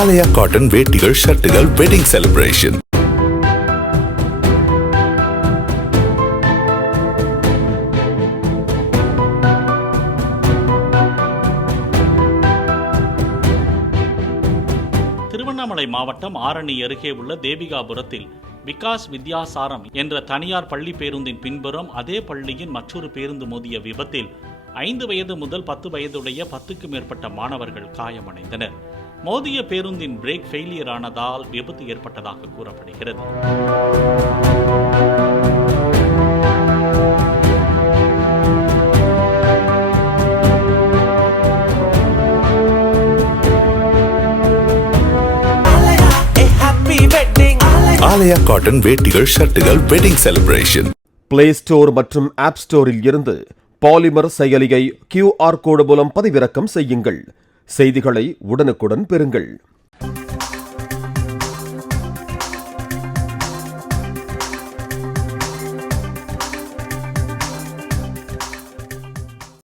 ஆலயா cotton வேட்டிகள், ஷர்ட்டுகள், wedding celebration. Tiruvannamalai மாவட்டம் ஆரணி அருகே உள்ள தேவிகாபுரத்தில் விகாஸ் வித்யாசாரம் என்ற தனியார் பள்ளி பேருந்தின் பின்புறம் அதே பள்ளியின் மற்றொரு பேருந்து மோதிய விபத்தில் 5 வயது முதல் 10 வயதுடைய 10க்கும் மேற்பட்ட மாணவர்கள் காயமடைந்தனர். மோதிய பேருந்தின் பிரேக் ஃபெயிலியர் ஆனதால் விபத்து ஏற்பட்டதாக கூறப்படுகிறது. ஆலயா காட்டன் வேட்டிகள், ஷர்ட்டுகள், வெட்டிங் செலிப்ரேஷன். பிளே ஸ்டோர் மற்றும் ஆப் ஸ்டோரில் இருந்து பாலிமர் செயலியை QR கோடு மூலம் பதிவிறக்கம் செய்யுங்கள். செய்திகளை உடனுக்குடன் பெறுங்கள்.